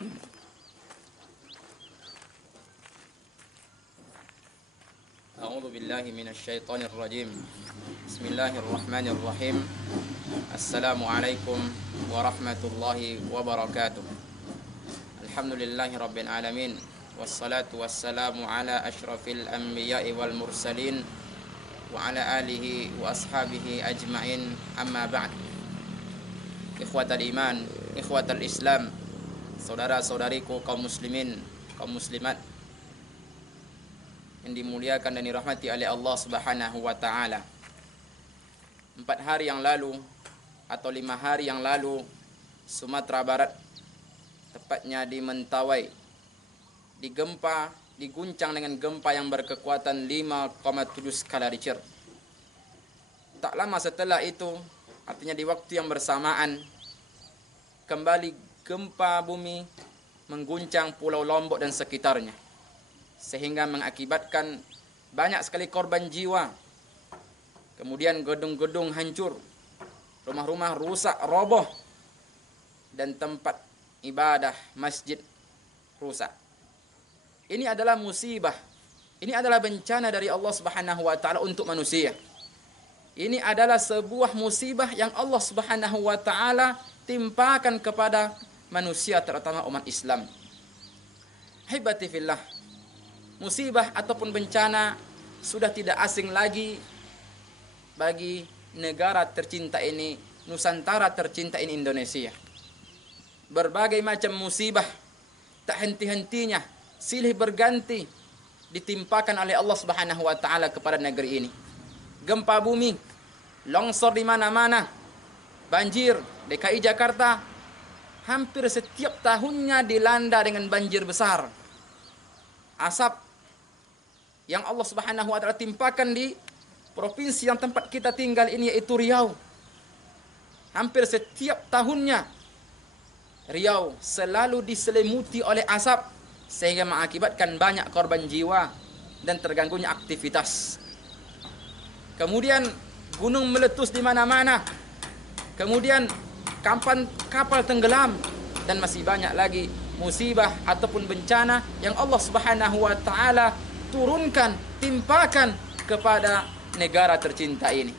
A'udzu billahi minasyaitonir rajim. Bismillahirrahmanirrahim. Assalamualaikum warahmatullahi wabarakatuh. Alhamdulillahi rabbil alamin. Wassalatu wassalamu ala asyrafil anbiya'i wal mursalin wa ala alihi wa ashabihi ajma'in. Amma ba'd. Ikhwatal iman, ikhwatal Islam, saudara-saudariku kaum muslimin, kaum muslimat yang dimuliakan dan dirahmati oleh Allah Subhanahu wa taala. 4 hari yang lalu atau 5 hari yang lalu, Sumatera Barat, tepatnya di Mentawai, diguncang dengan gempa yang berkekuatan 5,7 skala Richter. Tak lama setelah itu, artinya di waktu yang bersamaan, kembali gempa bumi mengguncang Pulau Lombok dan sekitarnya, sehingga mengakibatkan banyak sekali korban jiwa. Kemudian gedung-gedung hancur, rumah-rumah rusak, roboh, dan tempat ibadah masjid rusak. Ini adalah musibah. Ini adalah bencana dari Allah Subhanahu wa taala untuk manusia. Ini adalah sebuah musibah yang Allah Subhanahu wa taala timpakan kepada manusia, terutama umat Islam. Hibati fillah, musibah ataupun bencana sudah tidak asing lagi bagi negara tercinta ini, Nusantara tercinta ini, Indonesia. Berbagai macam musibah tak henti-hentinya, silih berganti ditimpakan oleh Allah Subhanahu wa taala kepada negeri ini. Gempa bumi, longsor di mana-mana, banjir. DKI Jakarta hampir setiap tahunnya dilanda dengan banjir besar. Asap yang Allah Subhanahu wa taala timpakan di provinsi yang tempat kita tinggal ini, yaitu Riau. Hampir setiap tahunnya Riau selalu diselimuti oleh asap, sehingga mengakibatkan banyak korban jiwa dan terganggunya aktivitas. Kemudian gunung meletus di mana-mana. Kemudian kapal tenggelam, dan masih banyak lagi musibah ataupun bencana yang Allah Subhanahu wa taala turunkan, timpakan kepada negara tercinta ini.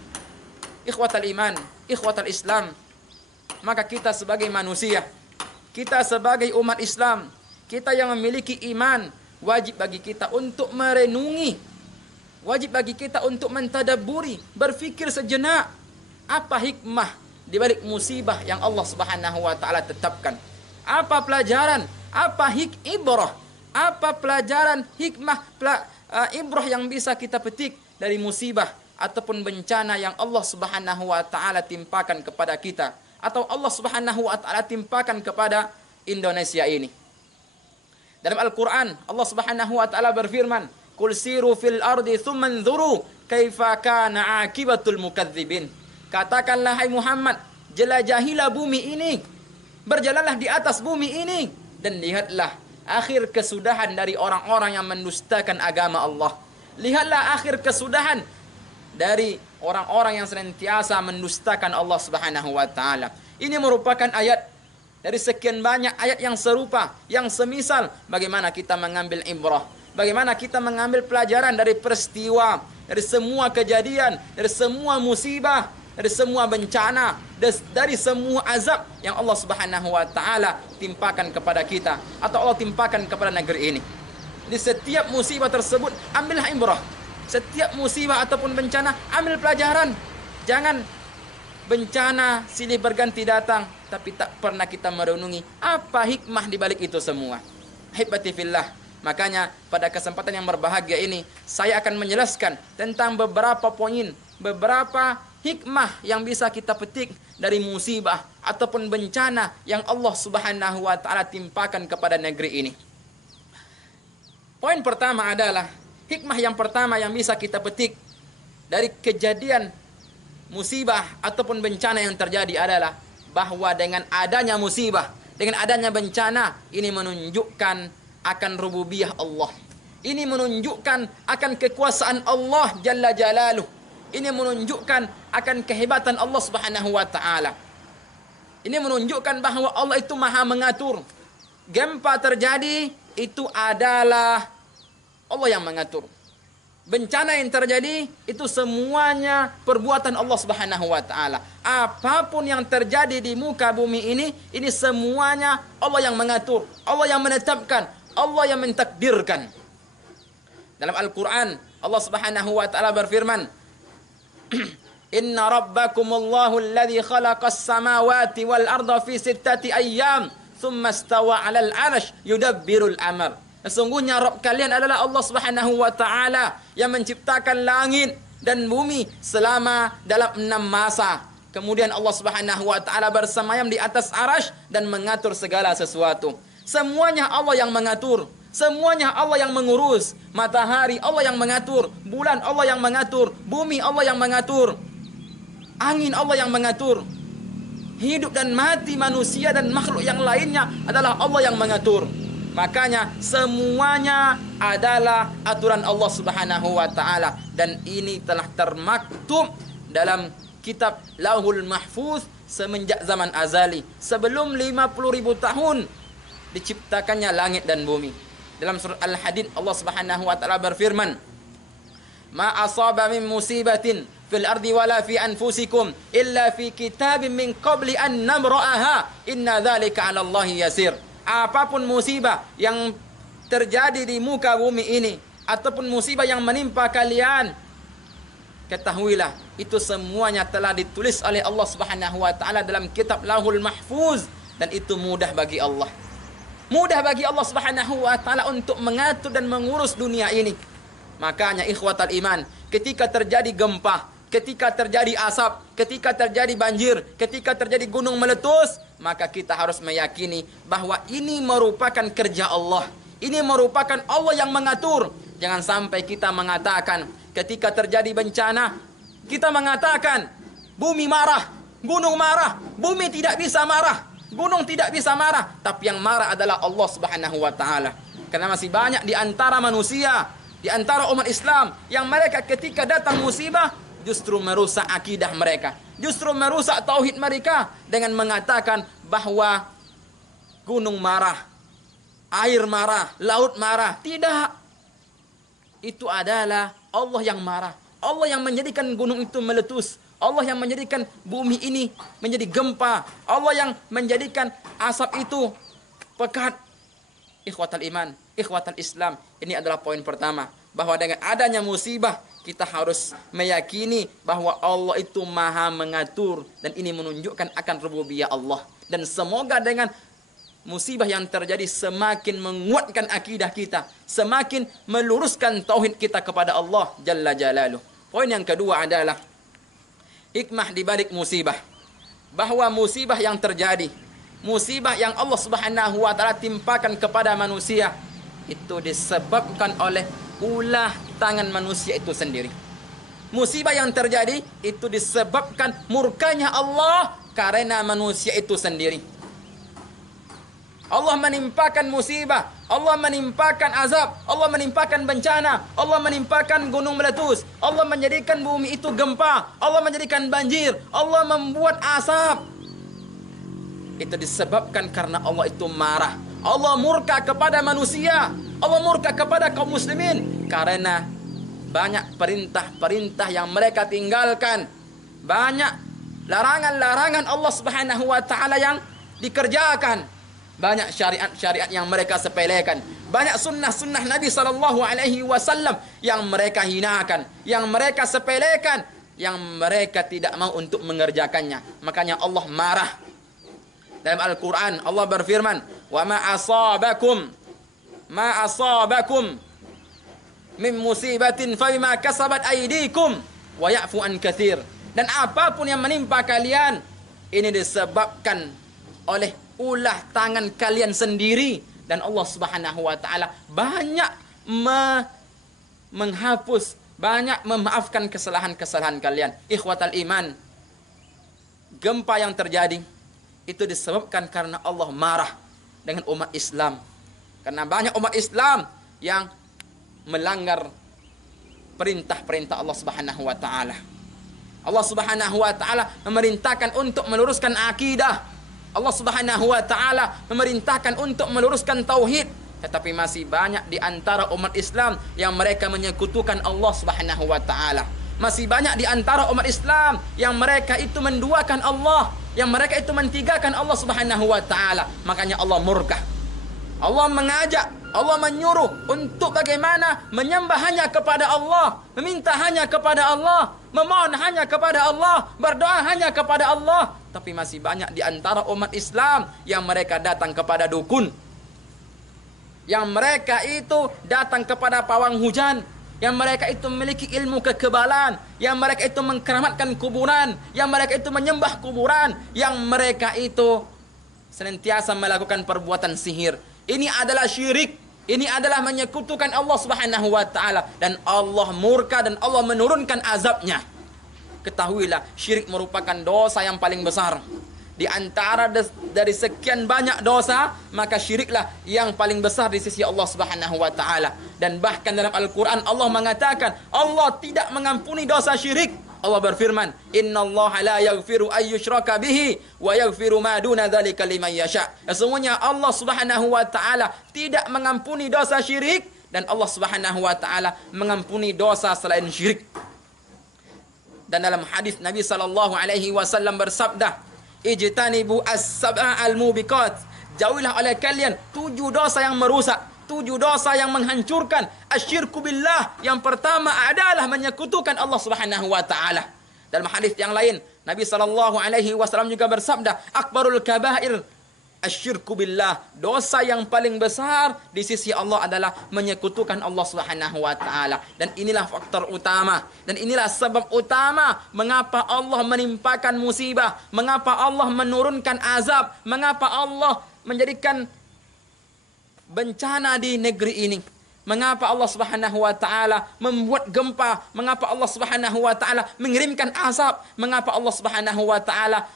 Ikhwatal iman, ikhwatal Islam, maka kita sebagai manusia, kita sebagai umat Islam, kita yang memiliki iman, wajib bagi kita untuk merenungi, wajib bagi kita untuk mentadabburi, berfikir sejenak, apa hikmah di balik musibah yang Allah Subhanahu wa taala tetapkan. Apa pelajaran, apa ibrah, apa pelajaran, hikmah, ibrah yang bisa kita petik dari musibah ataupun bencana yang Allah Subhanahu wa taala timpakan kepada kita, atau Allah Subhanahu wa taala timpakan kepada Indonesia ini. Dalam Al-Qur'an Allah Subhanahu wa taala berfirman, "Qul siru fil ardi tsumma anzuru kaifa kana aqibatul mukadzibin." Katakanlah hai Muhammad, jelajahilah bumi ini, berjalanlah di atas bumi ini, dan lihatlah akhir kesudahan dari orang-orang yang mendustakan agama Allah. Lihatlah akhir kesudahan dari orang-orang yang senantiasa mendustakan Allah Subhanahu wa taala. Ini merupakan ayat dari sekian banyak ayat yang serupa, yang semisal. Bagaimana kita mengambil ibrah, bagaimana kita mengambil pelajaran dari peristiwa, dari semua kejadian, dari semua musibah, dari semua bencana, dari semua azab yang Allah Subhanahu wa taala timpakan kepada kita, atau Allah timpakan kepada negeri ini. Di setiap musibah tersebut ambillah ibrah. Setiap musibah ataupun bencana ambil pelajaran. Jangan bencana silih berganti datang, tapi tak pernah kita merenungi apa hikmah di balik itu semua. Hibati fillah, makanya pada kesempatan yang berbahagia ini saya akan menjelaskan tentang beberapa poin, beberapa hikmah yang bisa kita petik dari musibah ataupun bencana yang Allah Subhanahu wa taala timpakan kepada negeri ini. Poin pertama adalah, hikmah yang pertama yang bisa kita petik dari kejadian musibah ataupun bencana yang terjadi adalah bahwa dengan adanya musibah, dengan adanya bencana, ini menunjukkan akan rububiyah Allah. Ini menunjukkan akan kekuasaan Allah Jalla Jalaluh. Ini menunjukkan akan kehebatan Allah Subhanahu wa taala. Ini menunjukkan bahwa Allah itu Maha mengatur. gempa terjadi itu adalah Allah yang mengatur. Bencana yang terjadi itu semuanya perbuatan Allah Subhanahu wa taala. Apapun yang terjadi di muka bumi ini semuanya Allah yang mengatur, Allah yang menetapkan, Allah yang mentakdirkan. Dalam Al-Qur'an Allah Subhanahu wa taala berfirman, "Inna rabbakumullahu alladzi khalaqas samawati wal arda fi sittati ayyam, tsumma istawa 'alal 'arsy yudabbirul amr." Sesungguhnya Rabb kalian adalah Allah Subhanahu wa taala yang menciptakan langit dan bumi selama dalam 6 masa. Kemudian Allah Subhanahu wa taala bersemayam di atas arasy dan mengatur segala sesuatu. Semuanya Allah yang mengatur, semuanya Allah yang mengurus. Matahari Allah yang mengatur, bulan Allah yang mengatur, bumi Allah yang mengatur, angin Allah yang mengatur. Hidup dan mati manusia dan makhluk yang lainnya adalah Allah yang mengatur. Makanya semuanya adalah aturan Allah Subhanahu wa taala dan ini telah termaktub dalam kitab Lauhul Mahfuz semenjak zaman azali, sebelum 50.000 tahun diciptakannya langit dan bumi. Dalam surah Al-Hadid Allah Subhanahu wa taala berfirman, "Ma asaba min musibatin fil ardi wala fi anfusikum illa fi kitabim min qabli an nabra'aha inna dzalika 'ala Allahi yasir." Apapun musibah yang terjadi di muka bumi ini ataupun musibah yang menimpa kalian, ketahuilah itu semuanya telah ditulis oleh Allah Subhanahu wa taala dalam kitab Lauhul Mahfuz dan itu mudah bagi Allah. Mudah bagi Allah Subhanahu wa taala untuk mengatur dan mengurus dunia ini. Makanya ikhwatal iman, ketika terjadi gempa, ketika terjadi asap, ketika terjadi banjir, ketika terjadi gunung meletus, maka kita harus meyakini bahwa ini merupakan kerja Allah. Ini merupakan Allah yang mengatur. Jangan sampai kita mengatakan ketika terjadi bencana, kita mengatakan bumi marah, gunung marah, bumi tidak bisa marah, gunung tidak bisa marah. Tapi yang marah adalah Allah Subhanahu wa taala. Karena masih banyak di antara manusia, di antara umat Islam yang mereka ketika datang musibah justru merusak akidah mereka, justru merusak tauhid mereka dengan mengatakan bahwa gunung marah, air marah, laut marah. Tidak. Itu adalah Allah yang marah. Allah yang menjadikan gunung itu meletus. Allah yang menjadikan bumi ini menjadi gempa. Allah yang menjadikan asap itu pekat. Ikhwatal iman, ikhwatal Islam, ini adalah poin pertama. Bahwa dengan adanya musibah, kita harus meyakini bahwa Allah itu maha mengatur. Dan ini menunjukkan akan rububiyah Allah. Dan semoga dengan musibah yang terjadi semakin menguatkan akidah kita. Semakin meluruskan tauhid kita kepada Allah Jalla Jalaluh. Poin yang kedua adalah hikmah di balik musibah. Bahwa musibah yang terjadi, musibah yang Allah Subhanahu wa taala timpakan kepada manusia, itu disebabkan oleh ulah tangan manusia itu sendiri. Musibah yang terjadi itu disebabkan murkanya Allah karena manusia itu sendiri. Allah menimpakan musibah, Allah menimpakan azab, Allah menimpakan bencana, Allah menimpakan gunung meletus, Allah menjadikan bumi itu gempa, Allah menjadikan banjir, Allah membuat asap. Itu disebabkan karena Allah itu marah. Allah murka kepada manusia, Allah murka kepada kaum muslimin karena banyak perintah-perintah yang mereka tinggalkan, banyak larangan-larangan Allah Subhanahu wa taala yang dikerjakan, banyak syariat-syariat yang mereka sepelekan, banyak sunnah-sunnah Nabi sallallahu alaihi wasallam yang mereka hinakan, yang mereka sepelekan, yang mereka tidak mau untuk mengerjakannya. Makanya Allah marah. Dalam Al-Qur'an Allah berfirman, "Wa ma asabakum min musibatin fa bima kasabat aydikum wa ya'fu an katsir." Dan apapun yang menimpa kalian ini disebabkan oleh ulah tangan kalian sendiri, dan Allah Subhanahu wa taala banyak menghapus, banyak memaafkan kesalahan-kesalahan kalian. Ikhwatal iman, gempa yang terjadi itu disebabkan karena Allah marah dengan umat Islam. Karena banyak umat Islam yang melanggar perintah-perintah Allah Subhanahu wa taala. Allah Subhanahu wa taala memerintahkan untuk meluruskan akidah, Allah Subhanahu wa taala memerintahkan untuk meluruskan tauhid, tetapi masih banyak di antara umat Islam yang mereka menyekutukan Allah Subhanahu wa taala. Masih banyak di antara umat Islam yang mereka itu menduakan Allah, yang mereka itu mentigakan Allah Subhanahu wa taala. Makanya Allah murka. Allah mengajak, Allah menyuruh untuk bagaimana menyembah hanya kepada Allah, meminta hanya kepada Allah, memohon hanya kepada Allah, berdoa hanya kepada Allah. Tapi masih banyak di antara umat Islam yang mereka datang kepada dukun, yang mereka itu datang kepada pawang hujan, yang mereka itu memiliki ilmu kekebalan, yang mereka itu mengkeramatkan kuburan, yang mereka itu menyembah kuburan, yang mereka itu senantiasa melakukan perbuatan sihir. Ini adalah syirik, ini adalah menyekutukan Allah Subhanahu wa taala, dan Allah murka dan Allah menurunkan azabnya. Ketahuilah, syirik merupakan dosa yang paling besar. Di antara dari sekian banyak dosa, maka syiriklah yang paling besar di sisi Allah Subhanahu wa taala. Dan bahkan dalam Al-Qur'an Allah mengatakan Allah tidak mengampuni dosa syirik. Allah berfirman, "Innallaha la yaghfiru ay yushraka bihi wa yaghfiru ma duna dzalika liman yasha." Sesungguhnya Allah Subhanahu wa taala tidak mengampuni dosa syirik, dan Allah Subhanahu wa taala mengampuni dosa selain syirik. Dan dalam hadis Nabi sallallahu alaihi wasallam bersabda, "Ijtanibu as-sab'a al-mubiqat." Jauhilah oleh kalian 7 dosa yang merusak, 7 dosa yang menghancurkan. Asyirku billah, yang pertama adalah menyekutukan Allah Subhanahu wa taala. Dalam hadis yang lain, Nabi sallallahu alaihi wasallam juga bersabda, "Akbarul kabair asyirku billah." Dosa yang paling besar di sisi Allah adalah menyekutukan Allah Subhanahu wa taala. Dan inilah faktor utama, dan inilah sebab utama mengapa Allah menimpakan musibah, mengapa Allah menurunkan azab, mengapa Allah menjadikan bencana di negeri ini. Mengapa Allah Subhanahu wa taala membuat gempa, mengapa Allah Subhanahu wa taala mengirimkan azab, mengapa Allah Subhanahu wa taala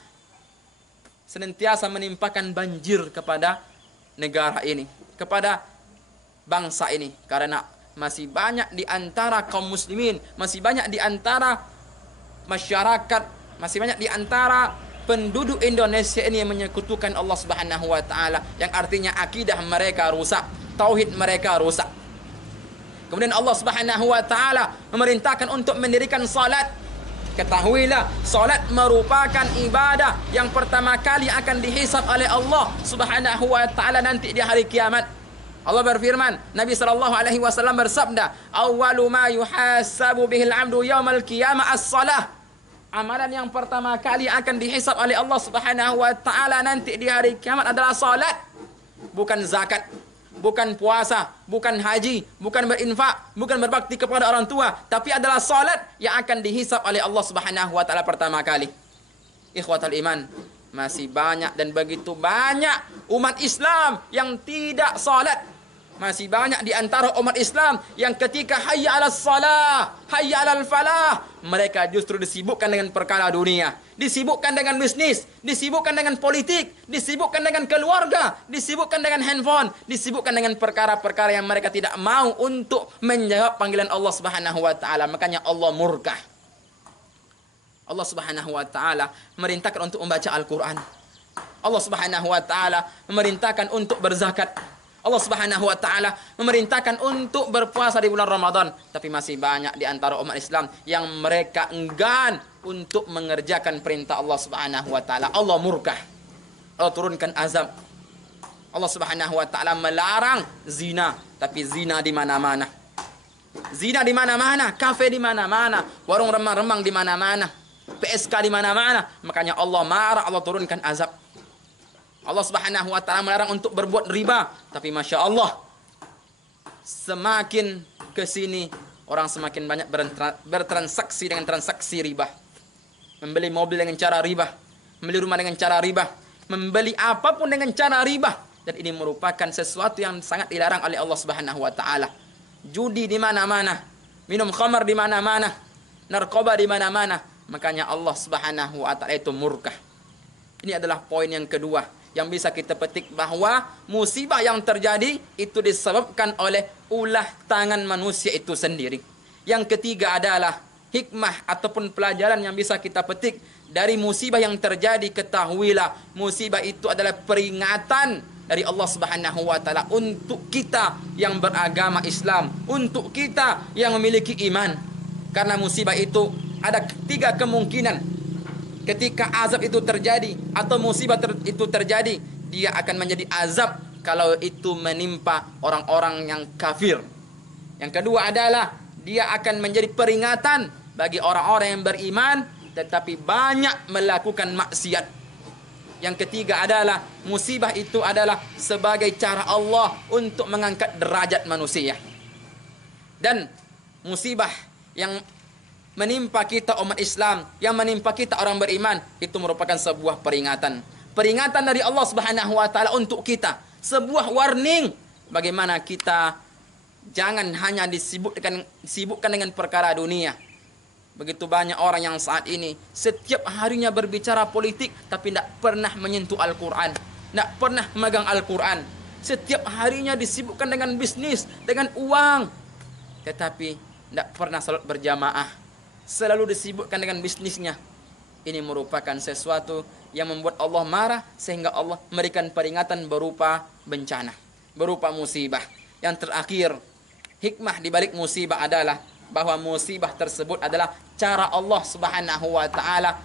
senantiasa menimpakan banjir kepada negara ini, kepada bangsa ini. Karena masih banyak di antara kaum muslimin, masih banyak di antara masyarakat, masih banyak di antara penduduk Indonesia ini yang menyekutukan Allah Subhanahu wa taala, yang artinya akidah mereka rusak, tauhid mereka rusak. Kemudian Allah Subhanahu wa taala memerintahkan untuk mendirikan salat. Ketahuilah, salat merupakan ibadah yang pertama kali akan dihisab oleh Allah Subhanahu wa taala nanti di hari kiamat. Allah berfirman, Nabi sallallahu alaihi wasallam bersabda, "Awwalu ma yuhasabu bihil 'abdu yaumal qiyamah as-shalah." Amalan yang pertama kali akan dihisab oleh Allah Subhanahu wa taala nanti di hari kiamat adalah salat. Bukan zakat, bukan puasa, bukan haji, bukan berinfak, bukan berbakti kepada orang tua, tapi adalah salat yang akan dihisab oleh Allah Subhanahu wa taala pertama kali. Ikhwatal iman, masih banyak dan begitu banyak umat Islam yang tidak salat. Masih banyak di antara umat Islam yang ketika hayya 'alas shalah, hayya 'alal falah, mereka justru disibukkan dengan perkara dunia, disibukkan dengan bisnis, disibukkan dengan politik, disibukkan dengan keluarga, disibukkan dengan handphone, disibukkan dengan perkara-perkara yang mereka tidak mau untuk menjawab panggilan Allah Subhanahu wa taala. Makanya Allah murka. Allah Subhanahu wa taala memerintahkan untuk membaca Al-Qur'an. Allah Subhanahu wa taala memerintahkan untuk berzakat. Allah Subhanahu wa taala memerintahkan untuk berpuasa di bulan Ramadan, tapi masih banyak di antara umat Islam yang mereka enggan untuk mengerjakan perintah Allah Subhanahu wa taala. Allah murka. Allah turunkan azab. Allah Subhanahu wa taala melarang zina, tapi zina di mana-mana. Zina di mana-mana, kafe di mana-mana, warung remang-remang di mana-mana, PSK di mana-mana. Makanya Allah marah, Allah turunkan azab. Allah Subhanahu wa taala melarang untuk berbuat riba, tapi Masya Allah, semakin ke sini orang semakin banyak bertransaksi dengan transaksi riba. Membeli mobil dengan cara riba, membeli rumah dengan cara riba, membeli apapun dengan cara riba, dan ini merupakan sesuatu yang sangat dilarang oleh Allah Subhanahu wa taala. Judi di mana-mana, minum khamar di mana-mana, narkoba di mana-mana. Makanya Allah Subhanahu wa taala itu murka. Ini adalah poin yang kedua yang bisa kita petik, bahwa musibah yang terjadi itu disebabkan oleh ulah tangan manusia itu sendiri. Yang ketiga adalah hikmah ataupun pelajaran yang bisa kita petik dari musibah yang terjadi, ketahuilah musibah itu adalah peringatan dari Allah Subhanahu wa taala untuk kita yang beragama Islam, untuk kita yang memiliki iman. Karena musibah itu ada 3 kemungkinan. Ketika azab itu terjadi atau musibah itu terjadi, dia akan menjadi azab kalau itu menimpa orang-orang yang kafir. Yang kedua adalah dia akan menjadi peringatan bagi orang-orang yang beriman tetapi banyak melakukan maksiat. Yang ketiga adalah musibah itu adalah sebagai cara Allah untuk mengangkat derajat manusia. Dan musibah yang menimpa kita umat Islam, yang menimpa kita orang beriman, itu merupakan sebuah peringatan. Peringatan dari Allah Subhanahu wa taala untuk kita, sebuah warning bagaimana kita jangan hanya disibukkan dengan perkara dunia. Begitu banyak orang yang saat ini setiap harinya berbicara politik tapi tidak pernah menyentuh Al-Quran, tidak pernah memegang Al-Quran. Setiap harinya disibukkan dengan bisnis, dengan uang, tetapi tidak pernah salat berjamaah, selalu disibukkan dengan bisnisnya. Ini merupakan sesuatu yang membuat Allah marah, sehingga Allah memberikan peringatan berupa bencana, berupa musibah. Yang terakhir, hikmah di balik musibah adalah bahwa musibah tersebut adalah cara Allah Subhanahu wa taala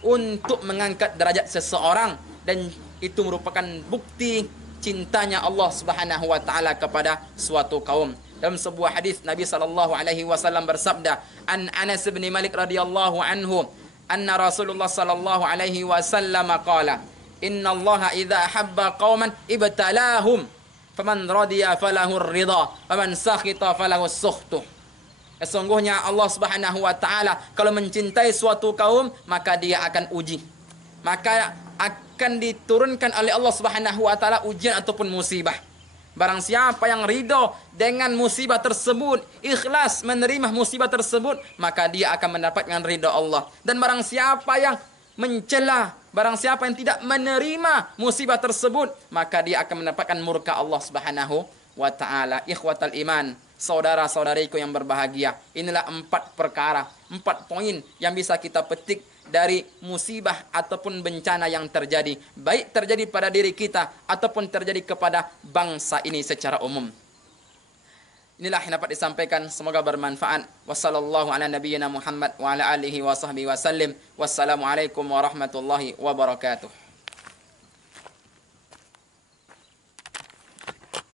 untuk mengangkat derajat seseorang, dan itu merupakan bukti cintanya Allah Subhanahu wa taala kepada suatu kaum. Dalam sebuah hadis Nabi sallallahu alaihi wasallam bersabda, an Anas bin Malik radhiyallahu anhu, anna Rasulullah sallallahu alaihi wasallam qala, innallaha idza habba qauman ibtalahum faman radiya falahu ar-ridha faman sakhita falahu as-sukhtu. Sesungguhnya Allah Subhanahu wa taala kalau mencintai suatu kaum, maka dia akan uji. Maka akan diturunkan oleh Allah Subhanahu wa taala ujian ataupun musibah. Barang siapa yang ridho dengan musibah tersebut, ikhlas menerima musibah tersebut, maka dia akan mendapatkan ridho Allah. Dan barang siapa yang mencela, barang siapa yang tidak menerima musibah tersebut, maka dia akan mendapatkan murka Allah Subhanahu wa taala. Ikhwatal iman, saudara-saudariku yang berbahagia, inilah 4 perkara, 4 poin yang bisa kita petik dari musibah ataupun bencana yang terjadi, baik terjadi pada diri kita ataupun terjadi kepada bangsa ini secara umum. Inilah yang dapat disampaikan, semoga bermanfaat. Wassallallahu ala nabiyyina Muhammad wa ala alihi wa sahbihi wasallim. Wassalamualaikum warahmatullahi wabarakatuh.